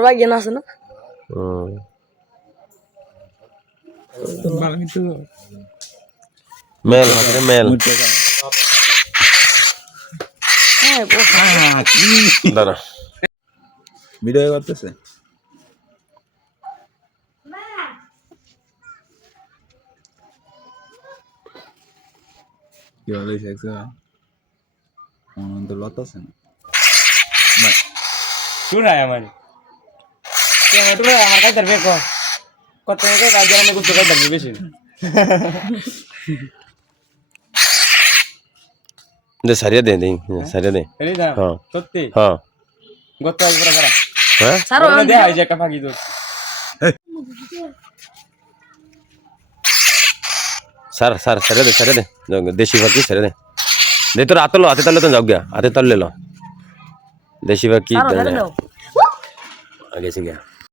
আমার ভাই জ্ঞান আছে না মেল হাতে মেল দাঁড়া ভিডিও করতেছে কি বলে সেক্স তো লতাছে না শুনাই আমার আমার কাছে ধরবে কত কাজে আমি করতে কাজ ধরবে বেশি দে সারিয়া দে দে সারিয়া দে হ্যাঁ সত্যি হ্যাঁ গত আজ পুরো খারাপ হ্যাঁ স্যার দে আই যে একটা ফাঁকি দোস सर सर सर दे देशी बाकी सर दे तो आते लो आते तले तो जाओ गया आते तले ले लो देशी बाकी आगे से गया